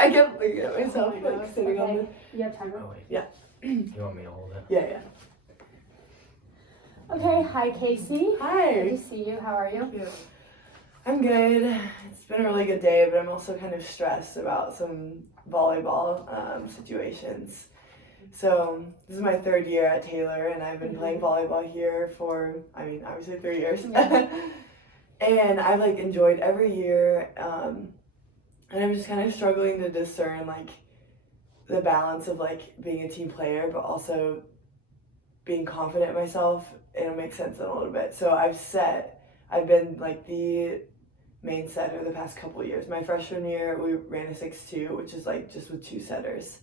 I kept looking at myself, like, sitting on the... You have time? Oh, wait. Yeah. You want me to hold it? Yeah. Okay, hi Casey. Hi. Good to see you. How are you? Yeah. I'm good. It's been a really good day, but I'm also kind of stressed about some volleyball situations. So this is my third year at Taylor, and I've been playing volleyball here for, obviously 3 years. Yeah. And I've like enjoyed every year, and I'm just kind of struggling to discern like the balance of like being a team player, but also being confident in myself. It'll make sense in a little bit. So I've been like the main setter the past couple of years. My freshman year, we ran a 6-2, which is like just with 2 setters.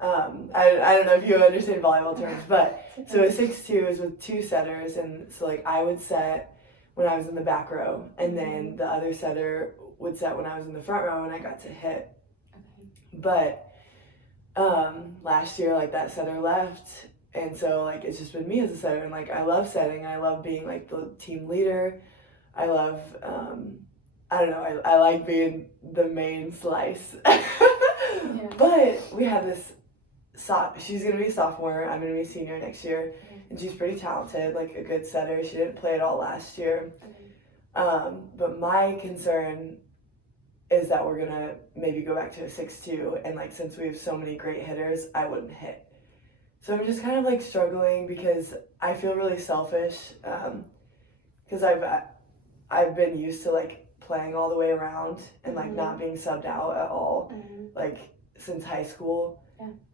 I don't know if you understand volleyball terms, but so a 6-2 is with 2 setters, and so like I would set when I was in the back row, and then the other setter would set when I was in the front row and I got to hit. But last year, like that setter left, and so like it's just been me as a setter, and like I love setting, I love being like the team leader, I love I don't know, I like being the main slice. But we have this she's gonna be a sophomore, I'm gonna be a senior next year, and she's pretty talented, like a good setter. She didn't play at all last year. But my concern is that we're gonna maybe go back to a 6-2, and like since we have so many great hitters, I wouldn't hit. So I'm just kind of like struggling because I feel really selfish, because I've been used to like playing all the way around and like not being subbed out at all, like since high school.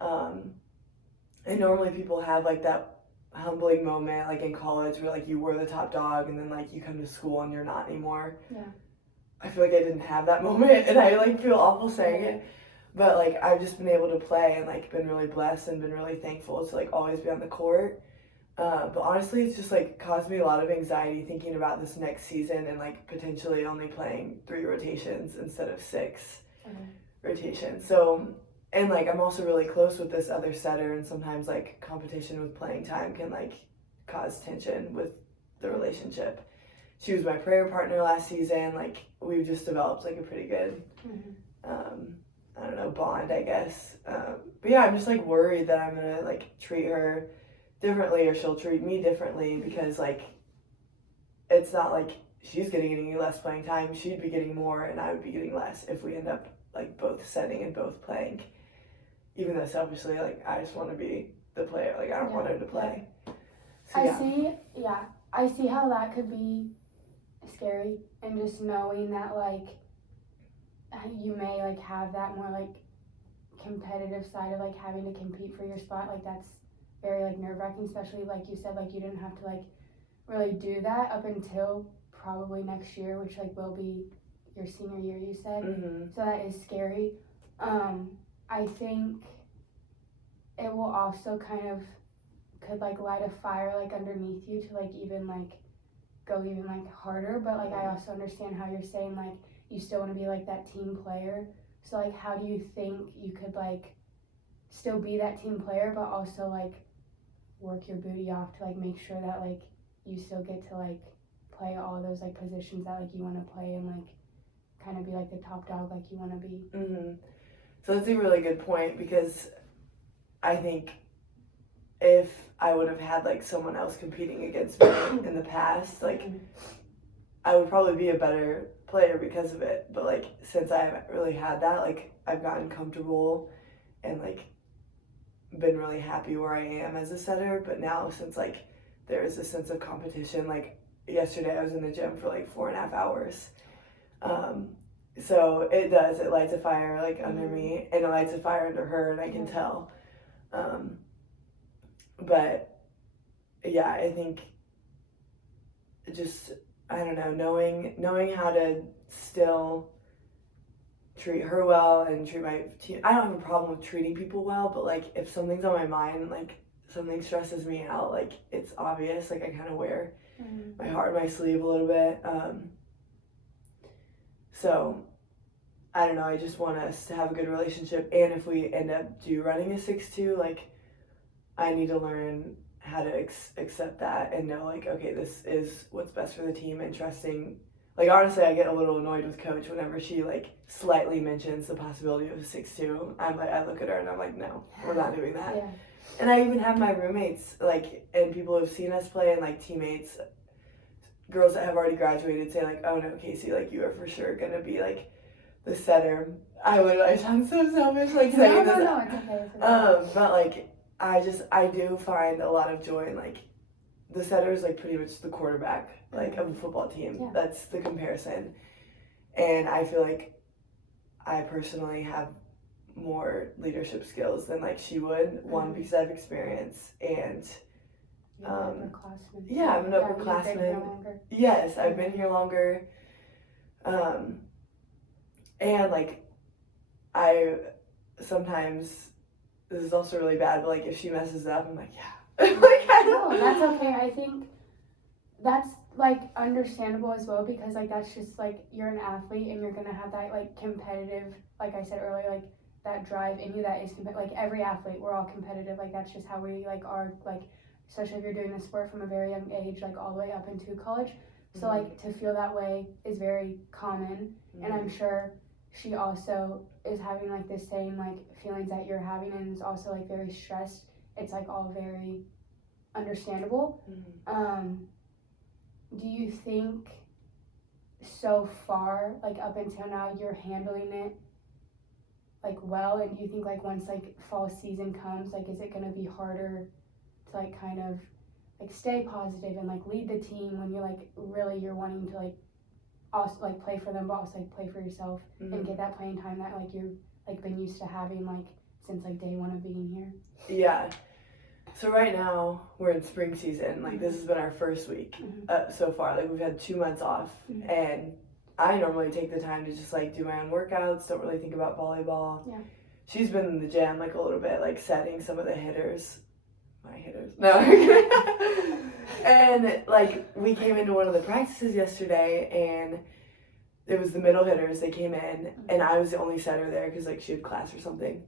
And normally people have like that humbling moment like in college where like you were the top dog and then like you come to school and you're not anymore. I feel like I didn't have that moment, and I like feel awful saying it, but like I've just been able to play and like been really blessed and been really thankful to like always be on the court. But honestly, it's just like caused me a lot of anxiety thinking about this next season and like potentially only playing 3 rotations instead of 6 rotations. So, and like I'm also really close with this other setter, and sometimes like competition with playing time can like cause tension with the relationship. She was my prayer partner last season. Like we've just developed like a pretty good I don't know, bond, I guess. But yeah, I'm just like worried that I'm gonna like treat her differently or she'll treat me differently, because like it's not like she's getting any less playing time. She'd be getting more and I would be getting less if we end up like both setting and both playing. Even though selfishly, like I just want to be the player. Like I don't want her to play. So, I see how that could be scary, and just knowing that like you may like have that more like competitive side of like having to compete for your spot, like that's very like nerve-wracking, especially like you said, like you didn't have to like really do that up until probably next year, which like will be your senior year, you said. So that is scary. I think it will also kind of could like light a fire like underneath you to like even like go even like harder, but like I also understand how you're saying like you still want to be like that team player. So like how do you think you could like still be that team player but also like work your booty off to like make sure that like you still get to like play all of those like positions that like you want to play, and like kind of be like the top dog like you want to be? So that's a really good point, because I think if I would have had like someone else competing against me in the past, like I would probably be a better player because of it. But like since I haven't really had that, like I've gotten comfortable and like been really happy where I am as a setter. But now since like there is a sense of competition, like yesterday I was in the gym for like 4.5 hours. So it lights a fire like under me, and it lights a fire under her, and I can tell. But yeah, I think just, I don't know, knowing how to still treat her well and treat my team. I don't have a problem with treating people well, but like if something's on my mind, like something stresses me out, like it's obvious, like I kind of wear my heart on my sleeve a little bit. So I don't know, I just want us to have a good relationship, and if we end up running a 6-2, like I need to learn how to accept that and know like, okay, this is what's best for the team, and trusting like honestly, I get a little annoyed with Coach whenever she like slightly mentions the possibility of a 6'2". I look at her and I'm like, no, we're not doing that. Yeah. And I even have my roommates like, and people who've seen us play and like teammates, girls that have already graduated say like, oh no, Casey, like you are for sure gonna be like the setter. I sound so selfish like saying this. No, it's okay. It's okay. But like I do find a lot of joy in like the setter is like pretty much the quarterback like of a football team. Yeah. That's the comparison. And I feel like I personally have more leadership skills than like she would. One, because I have experience, and You're an upperclassman. yeah, I'm an You've been upperclassman. here longer. Yes, I've been here longer. And like I sometimes, this is also really bad, but like if she messes up, I'm like, yeah. Like, No, that's okay. I think that's like understandable as well, because like that's just like you're an athlete and you're gonna have that like competitive, like I said earlier, like that drive in you that is like every athlete, we're all competitive. Like that's just how we like are, like especially if you're doing a sport from a very young age, like all the way up into college. So like to feel that way is very common, and I'm sure she also is having like the same like feelings that you're having, and is also like very stressed. It's like all very understandable. Do you think so far, like up until now, you're handling it like well, and do you think like once like fall season comes, like is it gonna be harder to like kind of like stay positive and like lead the team when you're like really you're wanting to like also like play for them but also like play for yourself and get that playing time that like you've like been used to having like since like day one of being here? Yeah. So right now we're in spring season. Like this has been our first week so far. Like we've had 2 months off, and I normally take the time to just like do my own workouts. Don't really think about volleyball. Yeah. She's been in the gym like a little bit, like setting some of the hitters. My hitters. No. And like we came into one of the practices yesterday, and it was the middle hitters. They came in, and I was the only setter there because like she had class or something.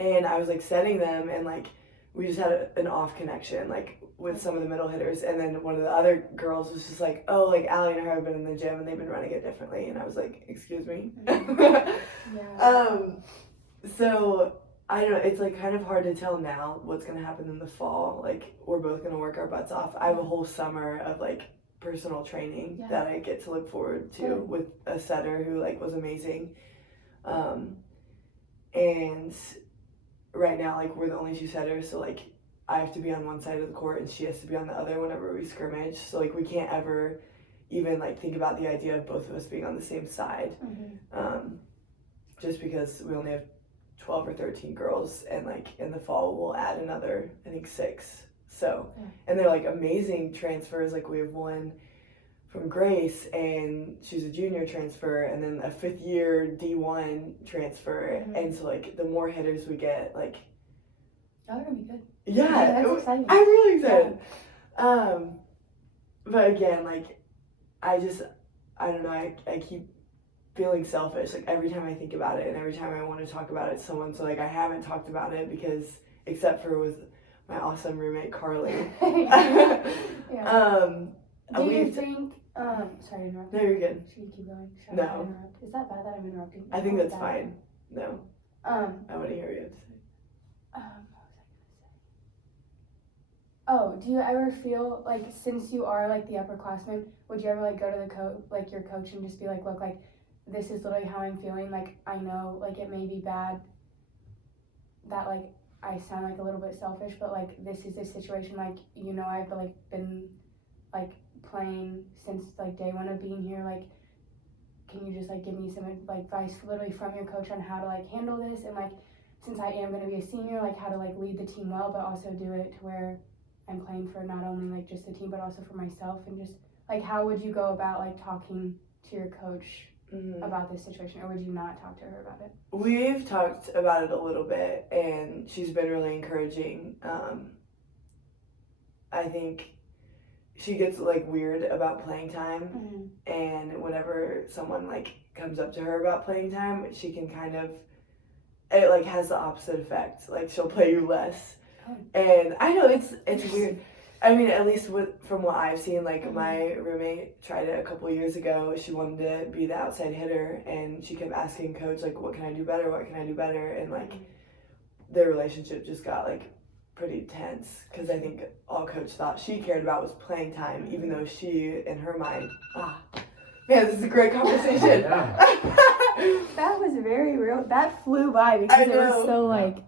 And I was like setting them, and like we just had an off connection like with some of the middle hitters, and then one of the other girls was just like, oh, like Allie and her have been in the gym and they've been running it differently, and I was like, excuse me. So I don't know, it's like kind of hard to tell now what's gonna happen in the fall. Like we're both gonna work our butts off. I have a whole summer of like personal training that I get to look forward to with a setter who like was amazing. And right now, like we're the only 2 setters, so like I have to be on one side of the court and she has to be on the other whenever we scrimmage. So like we can't ever even like think about the idea of both of us being on the same side, just because we only have 12 or 13 girls, and like in the fall we'll add another, I think 6. So and they're like amazing transfers. Like we have one from Grace, and she's a junior transfer, and then a 5th year D1 transfer, and so like the more hitters we get, like y'all are gonna be good. Yeah, that's exciting. I'm really excited. But again, like I don't know, I keep feeling selfish like every time I think about it, and every time I want to talk about it to someone. So like I haven't talked about it because except for with my awesome roommate Carly. Do you think sorry to interrupt. No, you're good. Should we keep going? Should I No. interrupt? Is that bad that I'm interrupting? I think that's fine. No. I want to hear what you have to say. what was I gonna say? Oh, do you ever feel like, since you are like the upperclassman, would you ever like go to the like your coach and just be like, look, like this is literally how I'm feeling. Like I know like it may be bad that like I sound like a little bit selfish, but like this is the situation. Like I've like been like playing since like day one of being here. Like, can you just like give me some like advice literally from your coach on how to like handle this, and like since I am going to be a senior, like how to like lead the team well, but also do it to where I'm playing for not only like just the team but also for myself, and just like how would you go about like talking to your coach about this situation, or would you not talk to her about it? We've talked about it a little bit, and she's been really encouraging. I think she gets like weird about playing time, and whenever someone like comes up to her about playing time, she can kind of, it like has the opposite effect. Like she'll play you less, and I know it's weird. I mean, at least from what I've seen, like my roommate tried it a couple years ago. She wanted to be the outside hitter, and she kept asking coach, like, what can I do better? What can I do better? And like their relationship just got like pretty tense because I think all coach thought she cared about was playing time, even though she, in her mind, man, this is a great conversation. Yeah. That was very real. That flew by because it was so like